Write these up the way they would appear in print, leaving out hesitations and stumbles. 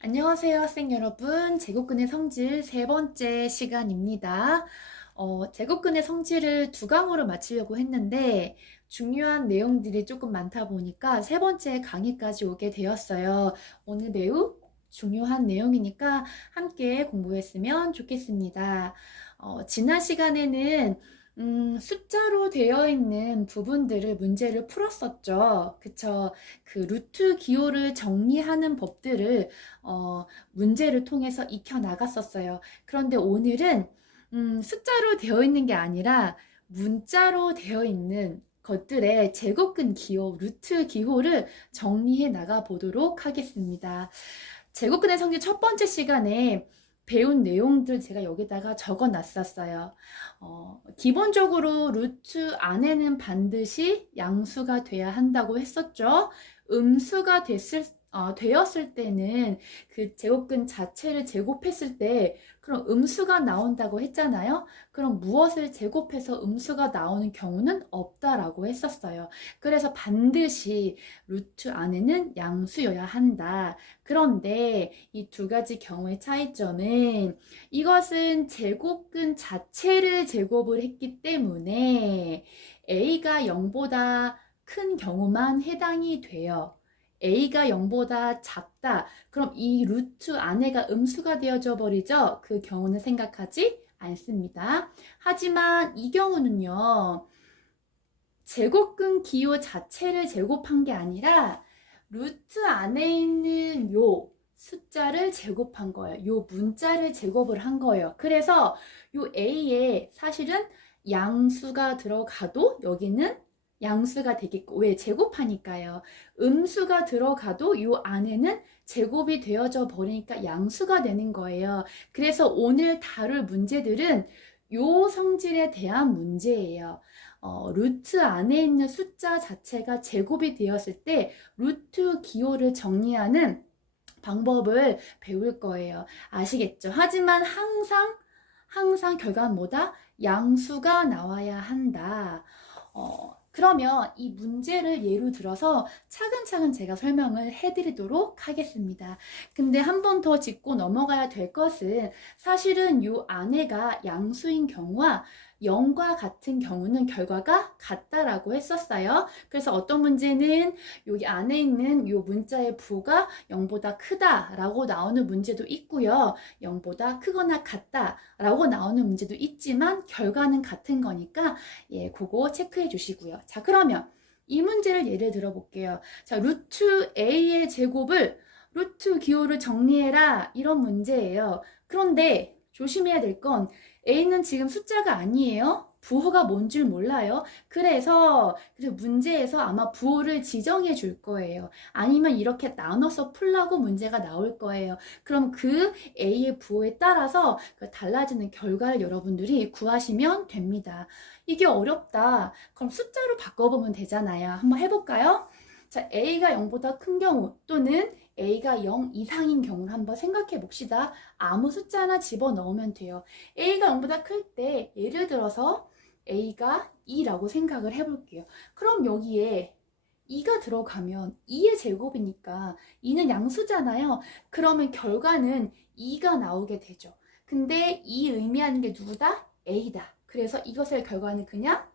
안녕하세요, 학생 여러분. 제곱근의 성질 세 번째 시간입니다. 제곱근의 성질을 두 강으로 마치려고 했는데 중요한 내용들이 조금 많다 보니까 세 번째 강의까지 오게 되었어요. 오늘 매우 중요한 내용이니까 함께 공부했으면 좋겠습니다. 지난 시간에는 숫자로 되어 있는 부분들을 문제를 풀었었죠. 그쵸? 그 루트 기호를 정리하는 법들을 문제를 통해서 익혀 나갔었어요. 그런데 오늘은 숫자로 되어 있는 게 아니라 문자로 되어 있는 것들의 제곱근 기호, 루트 기호를 정리해 나가 보도록 하겠습니다. 제곱근의 성질 첫 번째 시간에 배운 내용들 제가 여기다가 적어 놨었어요. 기본적으로 루트 안에는 반드시 양수가 돼야 한다고 했었죠. 음수가 되었을 때는 그 제곱근 자체를 제곱했을 때 그럼 음수가 나온다고 했잖아요. 그럼 무엇을 제곱해서 음수가 나오는 경우는 없다라고 했었어요. 그래서 반드시 루트 안에는 양수여야 한다. 그런데 이 두 가지 경우의 차이점은 이것은 제곱근 자체를 제곱을 했기 때문에 a가 0보다 큰 경우만 해당이 돼요. a가 0보다 작다. 그럼 이 루트 안에가 음수가 되어져 버리죠. 그 경우는 생각하지 않습니다. 하지만 이 경우는요. 제곱근 기호 자체를 제곱한 게 아니라 루트 안에 있는 요 숫자를 제곱한 거예요. 요 문자를 제곱을 한 거예요. 그래서 요 a에 사실은 양수가 들어가도 여기는 양수가 되겠고, 왜? 제곱하니까요. 음수가 들어가도 요 안에는 제곱이 되어져 버리니까 양수가 되는 거예요. 그래서 오늘 다룰 문제들은 요 성질에 대한 문제예요. 루트 안에 있는 숫자 자체가 제곱이 되었을 때 루트 기호를 정리하는 방법을 배울 거예요. 아시겠죠? 하지만 항상 결과는 뭐다? 양수가 나와야 한다. 그러면 이 문제를 예로 들어서 차근차근 제가 설명을 해드리도록 하겠습니다. 근데 한 번 더 짚고 넘어가야 될 것은 사실은 이 안에가 양수인 경우와 0과 같은 경우는 결과가 같다라고 했었어요. 그래서 어떤 문제는 여기 안에 있는 이 문자의 부가 0보다 크다라고 나오는 문제도 있고요. 0보다 크거나 같다라고 나오는 문제도 있지만 결과는 같은 거니까 그거 체크해 주시고요. 자, 그러면 이 문제를 예를 들어 볼게요. 자, 루트 a의 제곱을 루트 기호를 정리해라 이런 문제예요. 그런데 조심해야 될 건 a는 지금 숫자가 아니에요. 부호가 뭔 줄 몰라요. 그래서 문제에서 아마 부호를 지정해 줄 거예요. 아니면 이렇게 나눠서 풀라고 문제가 나올 거예요. 그럼 그 a의 부호에 따라서 달라지는 결과를 여러분들이 구하시면 됩니다. 이게 어렵다. 그럼 숫자로 바꿔보면 되잖아요. 한번 해볼까요? 자, a가 0보다 큰 경우 또는 a가 0 이상인 경우를 한번 생각해 봅시다. 아무 숫자 하나 집어넣으면 돼요. a가 0보다 클 때 예를 들어서 a가 2라고 생각을 해볼게요. 그럼 여기에 2가 들어가면 2의 제곱이니까 2는 양수잖아요. 그러면 결과는 2가 나오게 되죠. 근데 이 의미하는 게 누구다? a다. 그래서 이것의 결과는 그냥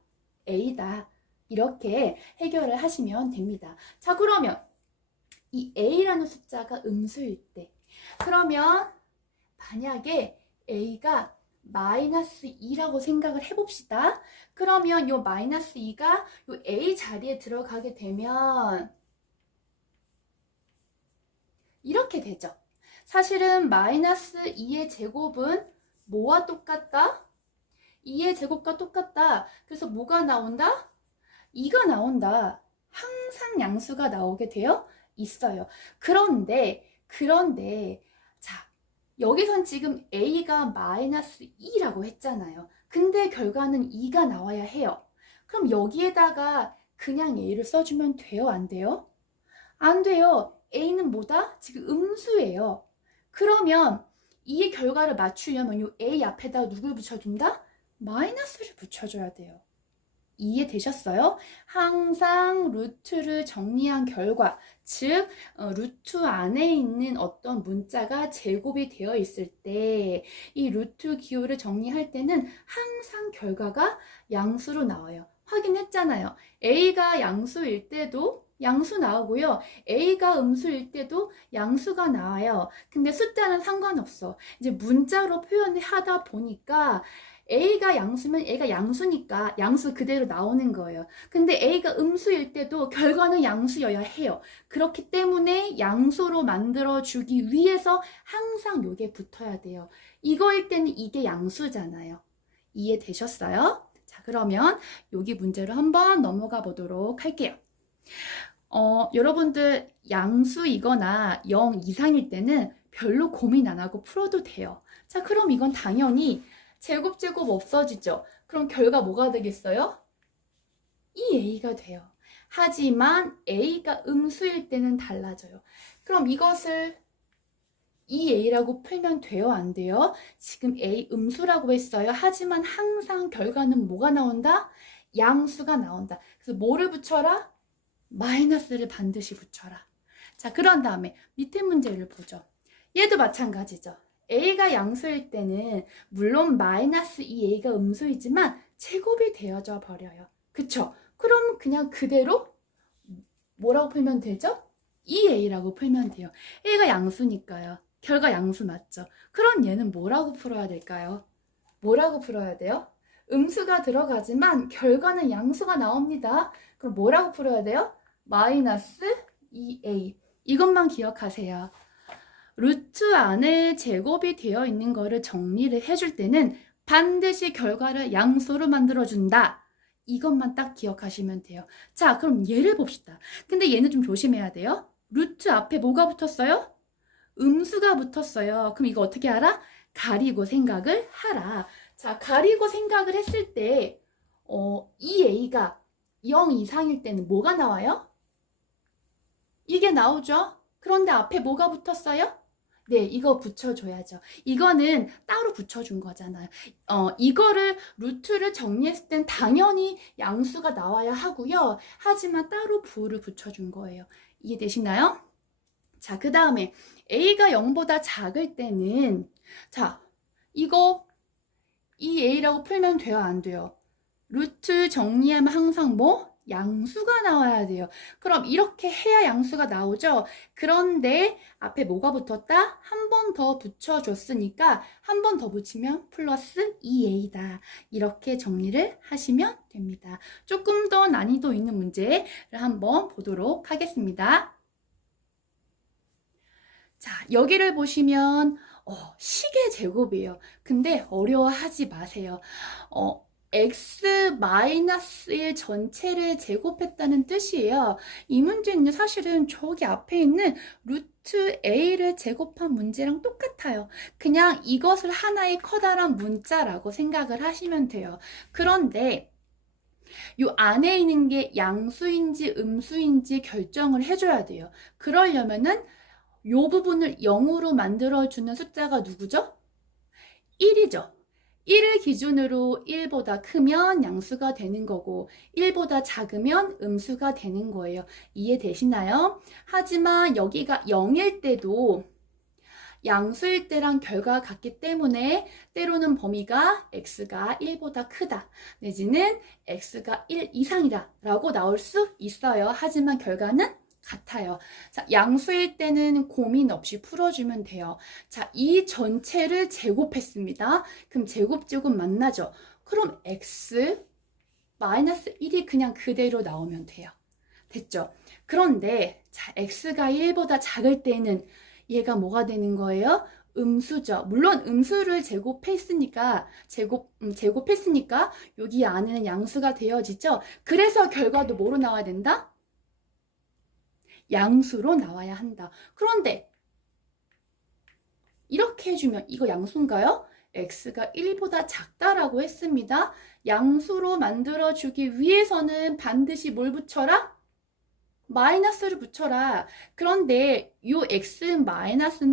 a다. 이렇게 해결을 하시면 됩니다. 자, 그러면 이 a라는 숫자가 음수일 때 그러면 만약에 a가 마이너스 2라고 생각을 해봅시다. 그러면 요 마이너스 2가 요 a 자리에 들어가게 되면 이렇게 되죠. 사실은 마이너스 2의 제곱은 뭐와 똑같다? 2의 제곱과 똑같다. 그래서 뭐가 나온다? 2가 나온다. 항상 양수가 나오게 되어 있어요. 그런데 자, 여기선 지금 a가 마이너스 2라고 했잖아요. 근데 결과는 2가 나와야 해요. 그럼 여기에다가 그냥 a를 써주면 돼요? 안 돼요? 안 돼요. a는 뭐다? 지금 음수예요. 그러면 이 결과를 맞추려면 이 a 앞에다 누굴 붙여준다? 마이너스를 붙여줘야 돼요. 이해되셨어요? 항상 루트를 정리한 결과, 즉 루트 안에 있는 어떤 문자가 제곱이 되어 있을 때 이 루트 기호를 정리할 때는 항상 결과가 양수로 나와요. 확인했잖아요. A가 양수일 때도 양수 나오고요. A가 음수일 때도 양수가 나와요. 근데 숫자는 상관없어. 이제 문자로 표현을 하다 보니까 A가 양수면 A가 양수니까 양수 그대로 나오는 거예요. 근데 A가 음수일 때도 결과는 양수여야 해요. 그렇기 때문에 양수로 만들어주기 위해서 항상 요게 붙어야 돼요. 이거일 때는 이게 양수잖아요. 이해되셨어요? 자, 그러면 여기 문제로 한번 넘어가 보도록 할게요. 여러분들 양수이거나 0 이상일 때는 별로 고민 안 하고 풀어도 돼요. 자, 그럼 이건 당연히 제곱 없어지죠. 그럼 결과 뭐가 되겠어요? 2a가 돼요. 하지만 a가 음수일 때는 달라져요. 그럼 이것을 2a라고 풀면 돼요? 안 돼요? 지금 a 음수라고 했어요. 하지만 항상 결과는 뭐가 나온다? 양수가 나온다. 그래서 뭐를 붙여라? 마이너스를 반드시 붙여라. 자, 그런 다음에 밑에 문제를 보죠. 얘도 마찬가지죠. a가 양수일 때는 물론 마이너스 2a가 음수이지만 제곱이 되어져 버려요. 그쵸? 그럼 그냥 그대로 뭐라고 풀면 되죠? 2a라고 풀면 돼요. a가 양수니까요. 결과 양수 맞죠? 그럼 얘는 뭐라고 풀어야 될까요? 뭐라고 풀어야 돼요? 음수가 들어가지만 결과는 양수가 나옵니다. 그럼 뭐라고 풀어야 돼요? 마이너스 2a. 이것만 기억하세요. 루트 안에 제곱이 되어 있는 거를 정리를 해줄 때는 반드시 결과를 양수로 만들어준다. 이것만 딱 기억하시면 돼요. 자, 그럼 얘를 봅시다. 근데 얘는 좀 조심해야 돼요. 루트 앞에 뭐가 붙었어요? 음수가 붙었어요. 그럼 이거 어떻게 알아? 가리고 생각을 하라. 자, 가리고 생각을 했을 때 2a가 0 이상일 때는 뭐가 나와요? 이게 나오죠? 그런데 앞에 뭐가 붙었어요? 네, 이거 붙여줘야죠. 이거는 따로 붙여준 거잖아요. 이거를 루트를 정리했을 땐 당연히 양수가 나와야 하고요. 하지만 따로 부호를 붙여준 거예요. 이해되시나요? 자, 그 다음에 a가 0보다 작을 때는 자, 이거 2a라고 풀면 돼요? 안 돼요? 루트 정리하면 항상 뭐? 양수가 나와야 돼요. 그럼 이렇게 해야 양수가 나오죠? 그런데 앞에 뭐가 붙었다? 한 번 더 붙여줬으니까 한 번 더 붙이면 플러스 2a다. 이렇게 정리를 하시면 됩니다. 조금 더 난이도 있는 문제를 한번 보도록 하겠습니다. 자, 여기를 보시면 식의 제곱이에요. 근데 어려워하지 마세요. x-1 전체를 제곱했다는 뜻이에요. 이 문제는 사실은 저기 앞에 있는 루트 a를 제곱한 문제랑 똑같아요. 그냥 이것을 하나의 커다란 문자라고 생각을 하시면 돼요. 그런데 이 안에 있는 게 양수인지 음수인지 결정을 해줘야 돼요. 그러려면은 이 부분을 0으로 만들어주는 숫자가 누구죠? 1이죠. 1을 기준으로 1보다 크면 양수가 되는 거고 1보다 작으면 음수가 되는 거예요. 이해되시나요? 하지만 여기가 0일 때도 양수일 때랑 결과가 같기 때문에 때로는 범위가 x가 1보다 크다 내지는 x가 1 이상이다 라고 나올 수 있어요. 하지만 결과는 같아요. 자, 양수일 때는 고민 없이 풀어주면 돼요. 자, 이 전체를 제곱했습니다. 그럼 제곱 만나죠. 그럼 x 마이너스 1이 그냥 그대로 나오면 돼요. 됐죠? 그런데 자, x가 1보다 작을 때는 얘가 뭐가 되는 거예요? 음수죠. 물론 음수를 제곱했으니까 여기 안에는 양수가 되어지죠. 그래서 결과도 뭐로 나와야 된다? 양수로 나와야 한다. 그런데 이렇게 해주면 이거 양수인가요? x가 1보다 작다라고 했습니다. 양수로 만들어주기 위해서는 반드시 뭘 붙여라? 마이너스를 붙여라. 그런데 이 x 마이너스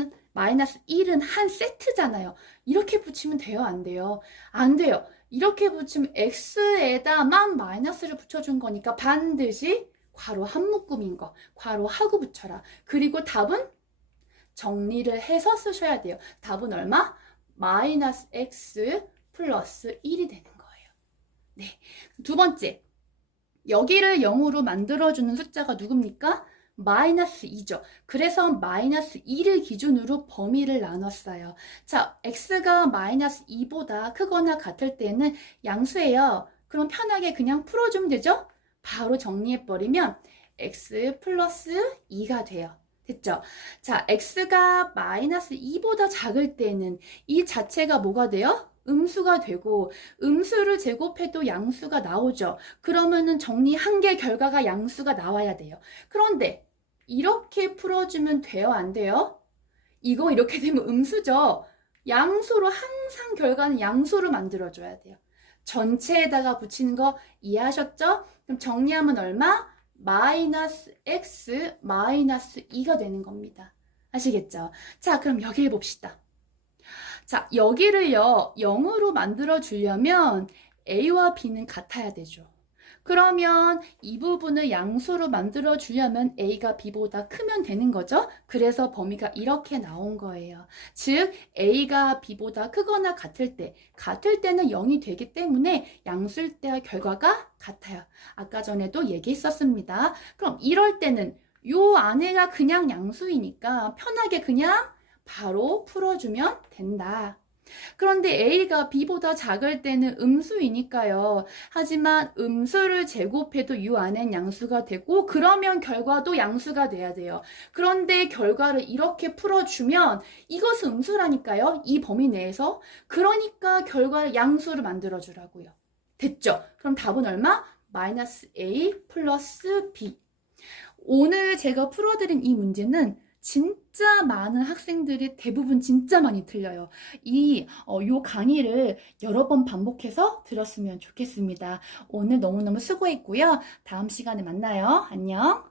1은 한 세트잖아요. 이렇게 붙이면 돼요? 안 돼요? 안 돼요. 이렇게 붙이면 x에다만 마이너스를 붙여준 거니까 반드시 괄호 한 묶음인 거 괄호 하고 붙여라. 그리고 답은 정리를 해서 쓰셔야 돼요. 답은 얼마? 마이너스 x 플러스 1이 되는 거예요. 네. 두 번째, 여기를 0으로 만들어주는 숫자가 누굽니까? 마이너스 2죠. 그래서 마이너스 2를 기준으로 범위를 나눴어요. 자, x가 마이너스 2보다 크거나 같을 때는 양수예요. 그럼 편하게 그냥 풀어주면 되죠? 바로 정리해버리면 x 플러스 2가 돼요. 됐죠? 자, x가 마이너스 2보다 작을 때는 이 자체가 뭐가 돼요? 음수가 되고 음수를 제곱해도 양수가 나오죠. 그러면은 정리 한 개 결과가 양수가 나와야 돼요. 그런데 이렇게 풀어주면 돼요? 안 돼요? 이거 이렇게 되면 음수죠. 양수로 항상 결과는 양수로 만들어줘야 돼요. 전체에다가 붙이는 거 이해하셨죠? 그럼 정리하면 얼마? 마이너스 x 마이너스 2가 되는 겁니다. 아시겠죠? 자, 그럼 여기 해봅시다. 자, 여기를요 0으로 만들어 주려면 a와 b는 같아야 되죠. 그러면 이 부분을 양수로 만들어 주려면 a가 b보다 크면 되는 거죠. 그래서 범위가 이렇게 나온 거예요. 즉 a가 b보다 크거나 같을 때는 0이 되기 때문에 양수일 때와 결과가 같아요. 아까 전에도 얘기했었습니다. 그럼 이럴 때는 요 안에가 그냥 양수이니까 편하게 그냥 바로 풀어주면 된다. 그런데 a가 b보다 작을 때는 음수이니까요. 하지만 음수를 제곱해도 이 안엔 양수가 되고 그러면 결과도 양수가 돼야 돼요. 그런데 결과를 이렇게 풀어주면 이것은 음수라니까요. 이 범위 내에서. 그러니까 결과를 양수를 만들어주라고요. 됐죠? 그럼 답은 얼마? 마이너스 a 플러스 b. 오늘 제가 풀어드린 이 문제는 진짜 많은 학생들이 대부분 진짜 많이 틀려요. 요 강의를 여러 번 반복해서 들었으면 좋겠습니다. 오늘 너무너무 수고했고요. 다음 시간에 만나요. 안녕.